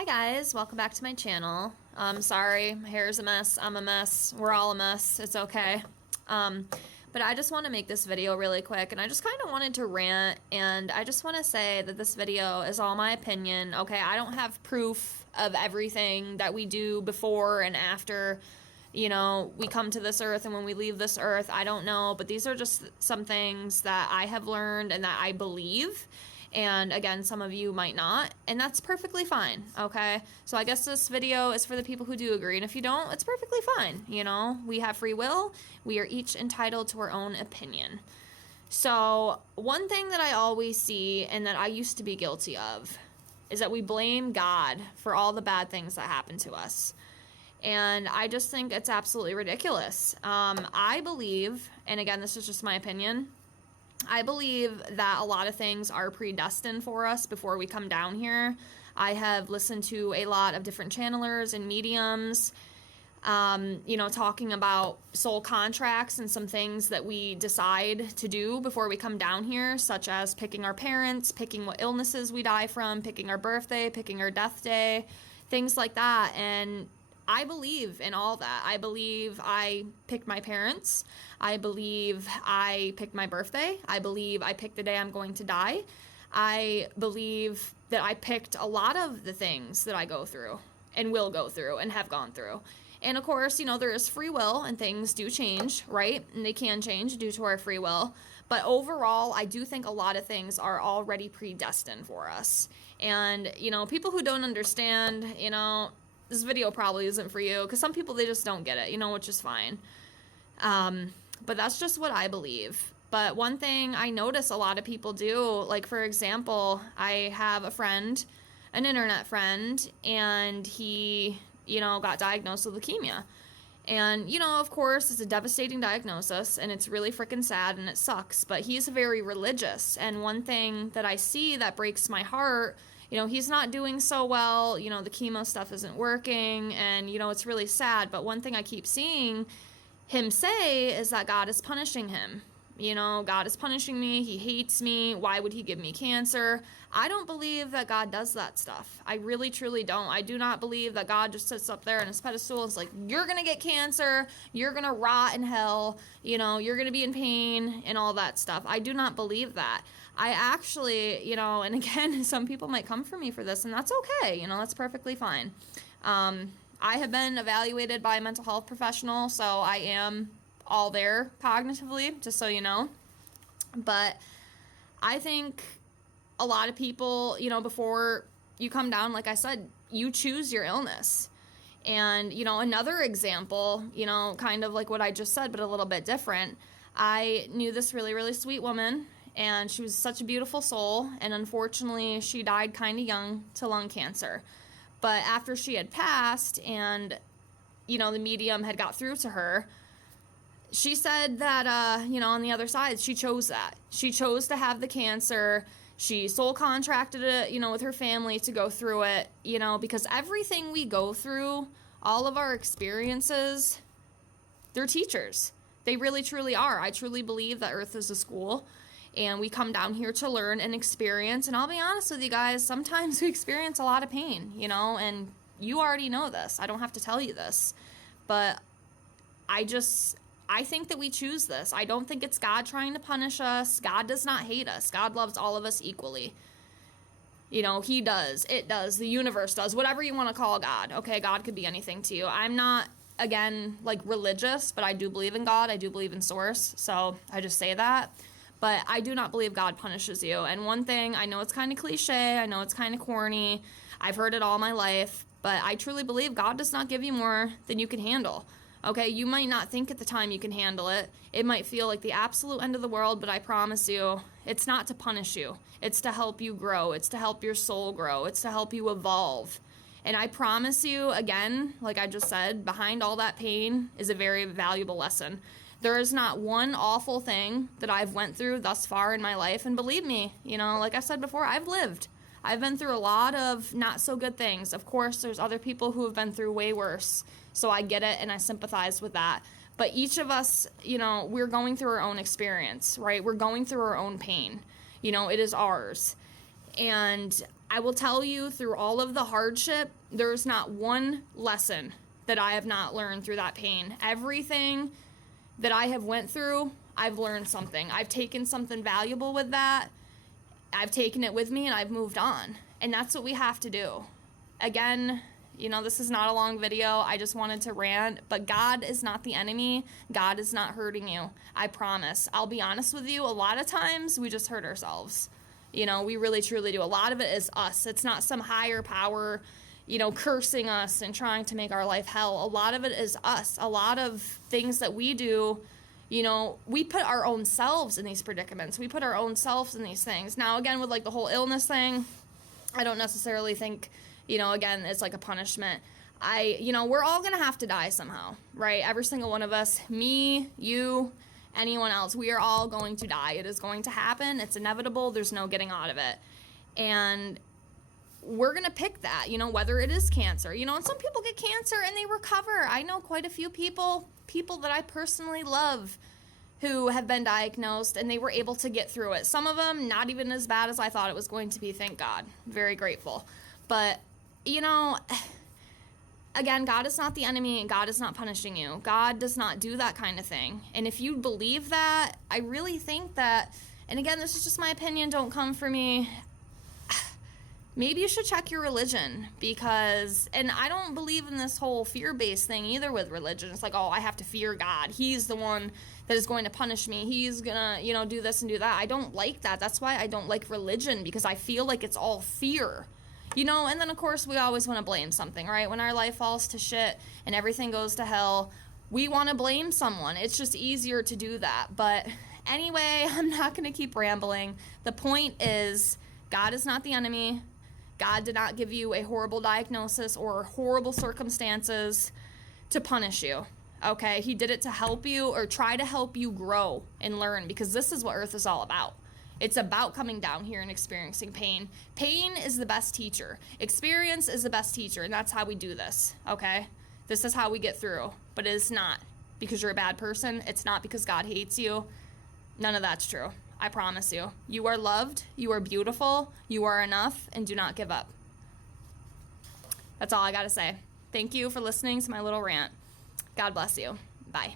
Hi guys, welcome back to my channel. Sorry, my hair's a mess, I'm a mess, we're all a mess, it's okay. But I just want to make this video really quick, and I just kind of wanted to rant, and I just want to say that this video is all my opinion, okay? I don't have proof of everything that we do before and after, you know, we come to this earth and when we leave this earth, I don't know, but these are just some things that I have learned and that I believe. And again, some of you might not, and that's perfectly fine, okay? So I guess this video is for the people who do agree, and if you don't, it's perfectly fine, you know? We have free will. We are each entitled to our own opinion. So one thing that I always see, and that I used to be guilty of, is that we blame God for all the bad things that happen to us. And I just think it's absolutely ridiculous. I believe, and again, this is just my opinion, I believe that a lot of things are predestined for us before we come down here. I have listened to a lot of different channelers and mediums, you know, talking about soul contracts and some things that we decide to do before we come down here, such as picking our parents, picking what illnesses we die from, picking our birthday, picking our death day, things like that. And I believe in all that. I believe I picked my parents. I believe I picked my birthday. I believe I picked the day I'm going to die. I believe that I picked a lot of the things that I go through and will go through and have gone through. And of course, you know, there is free will and things do change, right? And they can change due to our free will. But overall, I do think a lot of things are already predestined for us. And, you know, people who don't understand, you know, this video probably isn't for you, because some people, they just don't get it, you know, which is fine. But that's just what I believe. But one thing I notice a lot of people do, like, for example, I have a friend, an internet friend, and he, you know, got diagnosed with leukemia. And, you know, of course, it's a devastating diagnosis, and it's really freaking sad, and it sucks. But he's very religious, and one thing that I see that breaks my heart, you know, he's not doing so well, you know, the chemo stuff isn't working, and, you know, it's really sad. But one thing I keep seeing him say is that God is punishing him. You know, God is punishing me. He hates me. Why would he give me cancer? I don't believe that God does that stuff. I really, truly don't. I do not believe that God just sits up there on his pedestal and is like, you're going to get cancer. You're going to rot in hell. You know, you're going to be in pain and all that stuff. I do not believe that. I actually, you know, and again, some people might come for me for this, and that's okay. You know, that's perfectly fine. I have been evaluated by a mental health professional, so I am all there cognitively, just so you know. But I think a lot of people, you know, before you come down, like I said, you choose your illness. And, you know, another example, you know, kind of like what I just said, but a little bit different. I knew this really, really sweet woman, and she was such a beautiful soul, and unfortunately she died kind of young to lung cancer. But after she had passed and, you know, the medium had got through to her, she said that, you know, on the other side, she chose that. She chose to have the cancer. She soul contracted it, you know, with her family to go through it, you know, because everything we go through, all of our experiences, they're teachers. They really, truly are. I truly believe that Earth is a school, and we come down here to learn and experience. And I'll be honest with you guys, sometimes we experience a lot of pain, you know, and you already know this. I don't have to tell you this. But I think that we choose this. I don't think it's God trying to punish us. God does not hate us. God loves all of us equally. You know, he does. It does. The universe does. Whatever you want to call God. Okay, God could be anything to you. I'm not, again, like religious, but I do believe in God. I do believe in source. So I just say that. But I do not believe God punishes you. And one thing, I know it's kind of cliche. I know it's kind of corny. I've heard it all my life. But I truly believe God does not give you more than you can handle. Okay, you might not think at the time you can handle it. It might feel like the absolute end of the world, but I promise you, it's not to punish you. It's to help you grow. It's to help your soul grow. It's to help you evolve. And I promise you, again, like I just said, behind all that pain is a very valuable lesson. There is not one awful thing that I've went through thus far in my life. And believe me, you know, like I said before, I've lived. I've been through a lot of not so good things. Of course, there's other people who have been through way worse. So I get it and I sympathize with that. But each of us, you know, we're going through our own experience, right? We're going through our own pain. You know, it is ours. And I will tell you, through all of the hardship, there's not one lesson that I have not learned through that pain. Everything that I have went through, I've learned something. I've taken something valuable with that. I've taken it with me and I've moved on. And that's what we have to do. Again, this is not a long video. I just wanted to rant, but God is not the enemy. God is not hurting you. I promise. I'll be honest with you. A lot of times we just hurt ourselves. We really truly do. A lot of it is us. It's not some higher power, cursing us and trying to make our life hell. A lot of it is us. A lot of things that we do, we put our own selves in these predicaments. We put our own selves in these things. Now, again, with like the whole illness thing, I don't necessarily think, again, it's like a punishment. We're all going to have to die somehow, right? Every single one of us, me, you, anyone else, we are all going to die. It is going to happen. It's inevitable. There's no getting out of it. And we're going to pick that, whether it is cancer, and some people get cancer and they recover. I know quite a few people that I personally love who have been diagnosed and they were able to get through it. Some of them not even as bad as I thought it was going to be, thank God. Very grateful. But, again, God is not the enemy and God is not punishing you. God does not do that kind of thing. And if you believe that, I really think that, and again, this is just my opinion, don't come for me, maybe you should check your religion, because, and I don't believe in this whole fear-based thing either with religion. It's like, oh, I have to fear God. He's the one that is going to punish me. He's gonna, do this and do that. I don't like that. That's why I don't like religion, because I feel like it's all fear. And then of course we always want to blame something, right? When our life falls to shit and everything goes to hell, we want to blame someone. It's just easier to do that. But anyway, I'm not going to keep rambling. The point is, God is not the enemy. God did not give you a horrible diagnosis or horrible circumstances to punish you, okay? He did it to help you, or try to help you grow and learn, because this is what Earth is all about. It's about coming down here and experiencing pain. Pain is the best teacher. Experience is the best teacher, and that's how we do this, okay? This is how we get through, but it is not because you're a bad person. It's not because God hates you. None of that's true. I promise you. You are loved, you are beautiful, you are enough, and do not give up. That's all I gotta say. Thank you for listening to my little rant. God bless you. Bye.